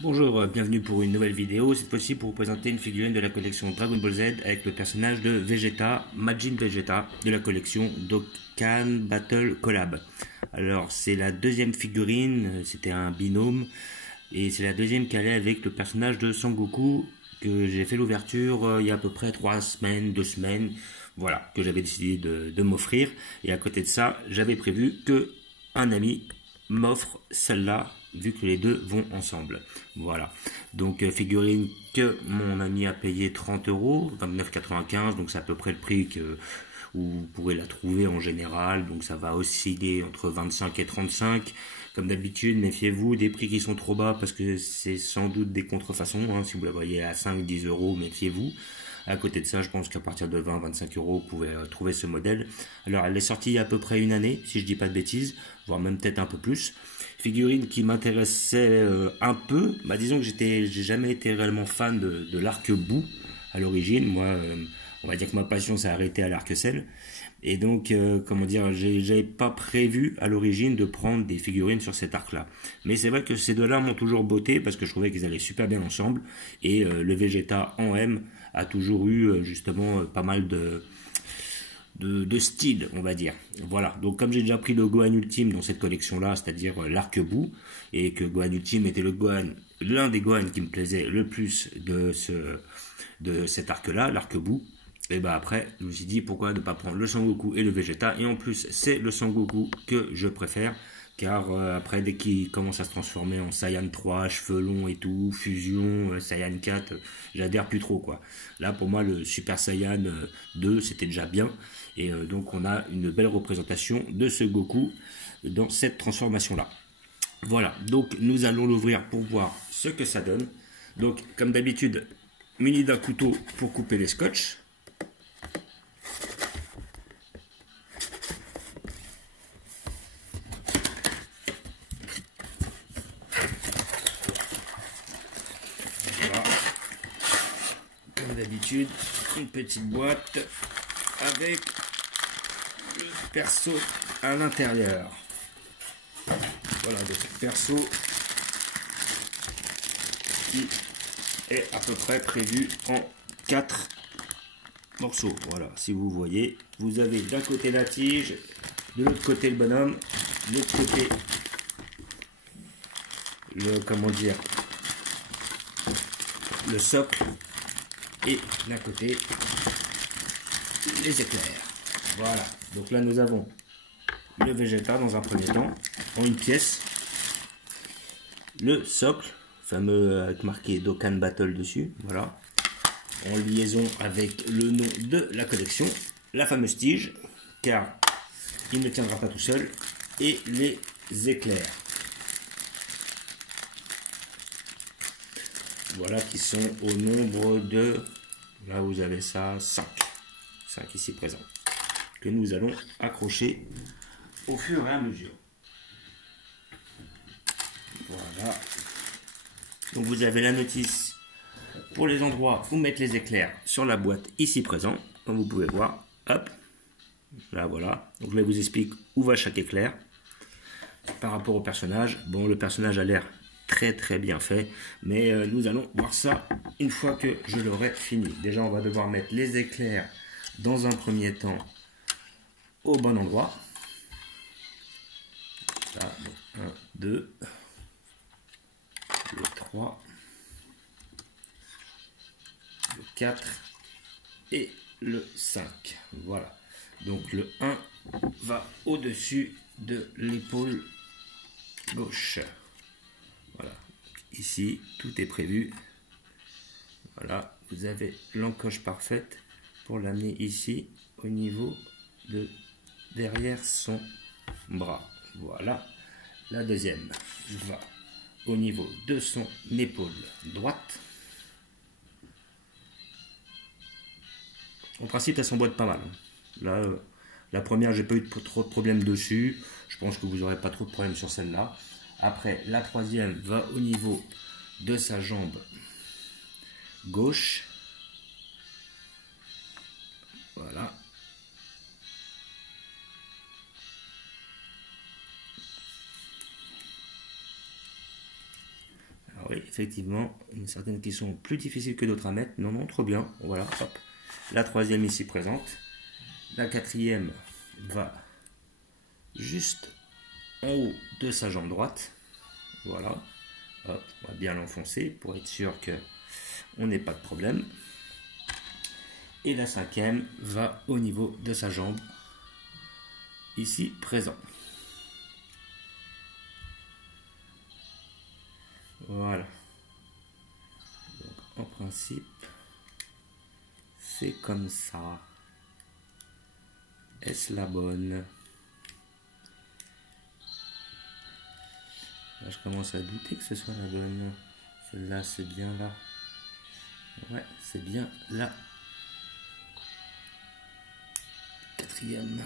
Bonjour, bienvenue pour une nouvelle vidéo, cette fois-ci pour vous présenter une figurine de la collection Dragon Ball Z avec le personnage de Vegeta, Majin Vegeta, de la collection Dokkan Battle Collab. Alors c'est la deuxième figurine, c'était un binôme, et c'est la deuxième qui allait avec le personnage de Sangoku, que j'ai fait l'ouverture il y a à peu près 3 semaines, 2 semaines, voilà, que j'avais décidé de m'offrir. Et à côté de ça, j'avais prévu que un ami m'offre celle-là, vu que les deux vont ensemble. Voilà. Donc figurine que mon ami a payé 30 €, 29,95, donc c'est à peu près le prix que où vous pourrez la trouver en général, donc ça va osciller entre 25 et 35. Comme d'habitude, méfiez-vous des prix qui sont trop bas parce que c'est sans doute des contrefaçons, hein. Si vous la voyez à 5-10 €, méfiez-vous. À côté de ça, je pense qu'à partir de 20-25 €, vous pouvez trouver ce modèle. Alors, elle est sortie il y a à peu près une année, si je dis pas de bêtises, voire même peut-être un peu plus. Figurine qui m'intéressait un peu. Bah, disons que j'ai jamais été réellement fan de l'arc-bout à l'origine. Moi, on va dire que ma passion s'est arrêtée à l'arc-ciel. Et donc, comment dire, j'avais pas prévu à l'origine de prendre des figurines sur cet arc-là. Mais c'est vrai que ces deux-là m'ont toujours botté parce que je trouvais qu'ils allaient super bien ensemble. Et le Vegeta en M a toujours eu justement pas mal de style, on va dire. Voilà, donc comme j'ai déjà pris le Gohan Ultime dans cette collection-là, c'est-à-dire l'arc-bout, et que Gohan Ultime était l'un des Gohan qui me plaisait le plus de cet arc-là, l'arc-bout, et bah après, je me suis dit pourquoi ne pas prendre le Sangoku et le Vegeta, et en plus c'est le Sangoku que je préfère, car après dès qu'il commence à se transformer en Saiyan 3, cheveux longs et tout, fusion, Saiyan 4, j'adhère plus trop quoi. Là pour moi le Super Saiyan 2 c'était déjà bien, et donc on a une belle représentation de ce Goku dans cette transformation là. Voilà, donc nous allons l'ouvrir pour voir ce que ça donne. Donc comme d'habitude, muni d'un couteau pour couper les scotch. Voilà. Comme d'habitude, une petite boîte avec le perso à l'intérieur. Voilà, donc perso qui est à peu près prévu en 4 morceaux. Voilà, si vous voyez, vous avez d'un côté la tige, de l'autre côté le bonhomme, de l'autre côté le socle, et d'un côté les éclairs. Voilà, donc là nous avons le Vegeta dans un premier temps, en une pièce, le socle, fameux avec marqué Dokkan Battle dessus, voilà, en liaison avec le nom de la collection, la fameuse tige, car il ne tiendra pas tout seul, et les éclairs. Voilà, qui sont au nombre de, là vous avez ça, 5 ici présents, que nous allons accrocher au fur et à mesure. Voilà. Donc vous avez la notice pour les endroits où mettre les éclairs sur la boîte ici présent, comme vous pouvez voir. Hop, là voilà. Donc je vous explique où va chaque éclair par rapport au personnage. Bon, le personnage a l'air très très bien fait, mais nous allons voir ça une fois que je l'aurai fini. Déjà on va devoir mettre les éclairs dans un premier temps au bon endroit. Là, 1, 2, le 3, le 4 et le 5. Voilà. Donc le 1 va au-dessus de l'épaule gauche. Voilà. Ici, tout est prévu. Voilà. Vous avez l'encoche parfaite pour l'amener ici au niveau de derrière son bras. Voilà. La deuxième va au niveau de son épaule droite. En principe, elle s'emboîte pas mal. Là, la première, j'ai pas eu trop de problèmes dessus. Je pense que vous n'aurez pas trop de problèmes sur celle-là. Après, la troisième va au niveau de sa jambe gauche. Voilà. Alors Oui, effectivement, il y en a certaines qui sont plus difficiles que d'autres à mettre. Non, non, trop bien. Voilà, hop. La troisième ici présente. La quatrième va juste en haut de sa jambe droite. Voilà. Hop, on va bien l'enfoncer pour être sûr que on n'ait pas de problème. Et la cinquième va au niveau de sa jambe, ici présent. Voilà. Donc, en principe, c'est comme ça. Est-ce la bonne? Là, je commence à douter que ce soit la bonne. Celle-là, c'est bien là. Ouais, c'est bien la quatrième.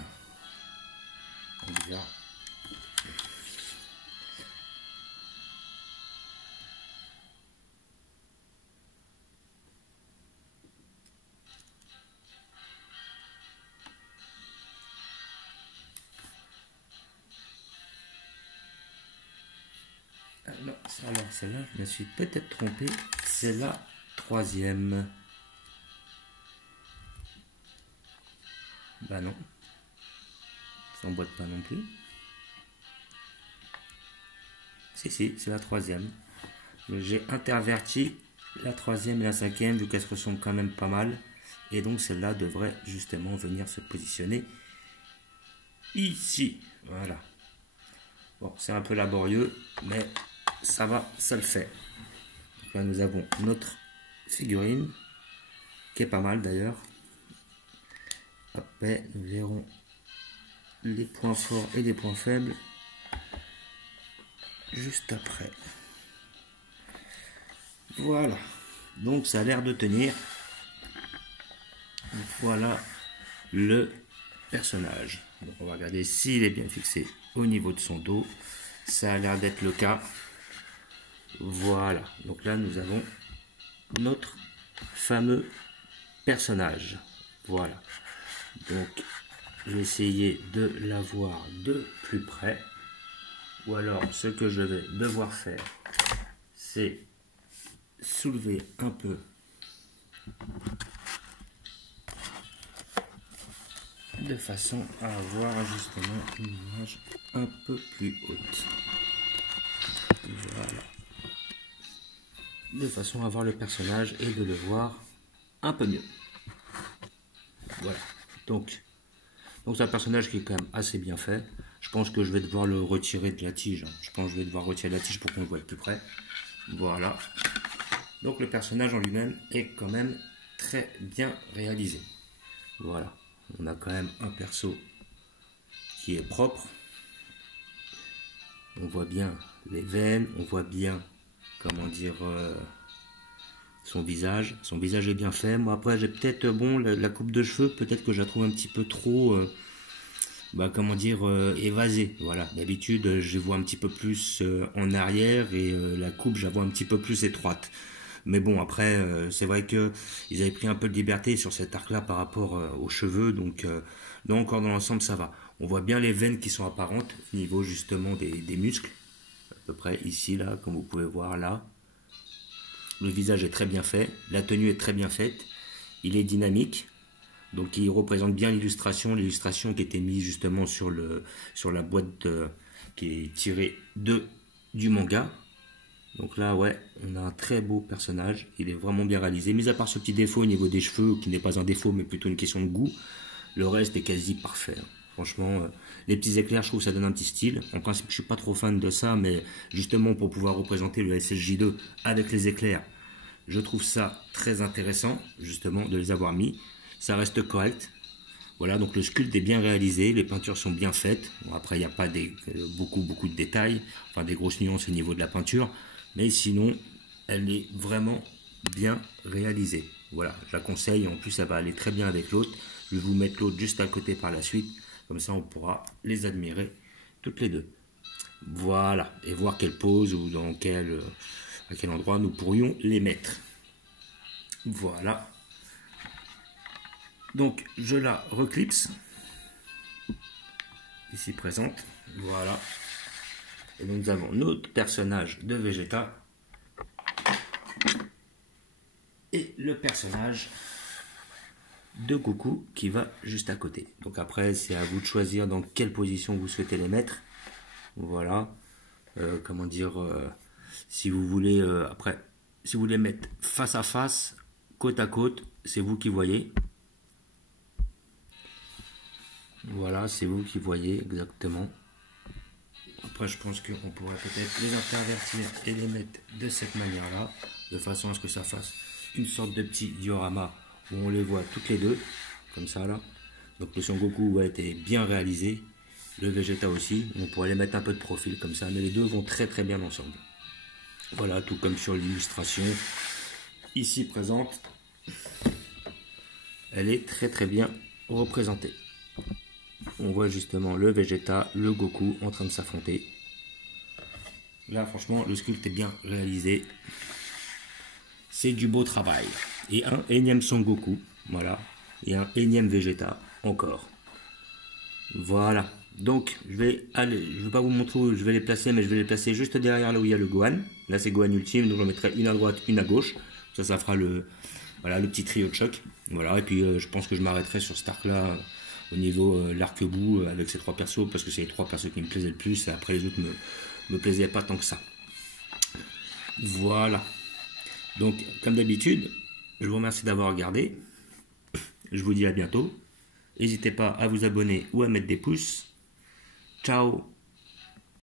On verra. Ah non, alors celle-là, je me suis peut-être trompé. C'est la troisième. Bah non. Ça n'emboîte pas non plus. Si, c'est la troisième. J'ai interverti la troisième et la cinquième, vu qu'elles se ressemblent quand même pas mal. Et donc celle-là devrait justement venir se positionner ici. Voilà. Bon, c'est un peu laborieux, mais ça va, ça le fait. Donc là, nous avons notre figurine, qui est pas mal d'ailleurs. Après, nous verrons les points forts et les points faibles juste après. Voilà, donc ça a l'air de tenir. Voilà le personnage. Donc on va regarder s'il est bien fixé au niveau de son dos. Ça a l'air d'être le cas. Voilà, donc là nous avons notre fameux personnage. Voilà, donc je vais essayer de l'avoir de plus près. Ou alors ce que je vais devoir faire, c'est soulever un peu de façon à avoir justement une image un peu plus haute. Voilà. De façon à voir le personnage et de le voir un peu mieux. Voilà. Donc c'est un personnage qui est quand même assez bien fait. Je pense que je vais devoir le retirer de la tige. Je pense que je vais devoir retirer la tige pour qu'on le voit de plus près. Voilà. Donc le personnage en lui-même est quand même très bien réalisé. Voilà. On a quand même un perso qui est propre. On voit bien les veines, on voit bien, comment dire, son visage. Son visage est bien fait. Moi après j'ai peut-être, la coupe de cheveux, peut-être que je la trouve un petit peu trop, comment dire, évasée. Voilà, d'habitude je les vois un petit peu plus en arrière et la coupe je la vois un petit peu plus étroite. Mais bon, après, c'est vrai que ils avaient pris un peu de liberté sur cet arc-là par rapport aux cheveux, donc encore dans l'ensemble, ça va. On voit bien les veines qui sont apparentes au niveau justement des muscles, à peu près ici, là, comme vous pouvez voir là. Le visage est très bien fait, la tenue est très bien faite, il est dynamique, donc il représente bien l'illustration qui était mise justement sur la boîte qui est tirée du manga. Donc là, ouais, on a un très beau personnage. Il est vraiment bien réalisé. Mis à part ce petit défaut au niveau des cheveux, qui n'est pas un défaut, mais plutôt une question de goût, le reste est quasi parfait. Franchement, les petits éclairs, je trouve que ça donne un petit style. En principe, je suis pas trop fan de ça, mais justement pour pouvoir représenter le SSJ2 avec les éclairs, je trouve ça très intéressant, justement, de les avoir mis. Ça reste correct. Voilà, donc le sculpte est bien réalisé, les peintures sont bien faites. Bon, après, il n'y a pas beaucoup de détails, enfin des grosses nuances au niveau de la peinture. Mais sinon, elle est vraiment bien réalisée. Voilà, je la conseille. En plus, ça va aller très bien avec l'autre. Je vais vous mettre l'autre juste à côté par la suite. Comme ça, on pourra les admirer toutes les deux. Voilà, et voir quelle pose ou à quel endroit nous pourrions les mettre. Voilà. Donc, je la reclipse. Ici présente. Voilà. Et donc, nous avons notre personnage de Vegeta le personnage de Goku qui va juste à côté. Donc après, c'est à vous de choisir dans quelle position vous souhaitez les mettre. Voilà. Comment dire, si vous voulez, après, si vous voulez mettre face à face, côte à côte, c'est vous qui voyez. Voilà, c'est vous qui voyez exactement. Après, je pense qu'on pourrait peut-être les intervertir et les mettre de cette manière-là, de façon à ce que ça fasse une sorte de petit diorama où on les voit toutes les deux, comme ça là. Donc le Son Goku a été bien réalisé, le Vegeta aussi. On pourrait les mettre un peu de profil comme ça, mais les deux vont très très bien ensemble. Voilà, tout comme sur l'illustration ici présente, elle est très très bien représentée. On voit justement le Vegeta, le Goku en train de s'affronter. Là, franchement, le sculpte est bien réalisé. C'est du beau travail. Et un énième Son Goku, voilà. Et un énième Vegeta, encore. Voilà. Donc, je vais pas vous montrer où je vais les placer, mais je vais les placer juste derrière là où il y a le Gohan. Là, c'est Gohan Ultime, donc je mettrai une à droite, une à gauche. Ça fera le petit trio de choc. Voilà. Et puis, je pense que je m'arrêterai sur cet arc-là au niveau l'arc-bout avec ces trois persos, parce que c'est les trois persos qui me plaisaient le plus. Et après, les autres me plaisaient pas tant que ça. Voilà. Donc, comme d'habitude, je vous remercie d'avoir regardé. Je vous dis à bientôt. N'hésitez pas à vous abonner ou à mettre des pouces. Ciao!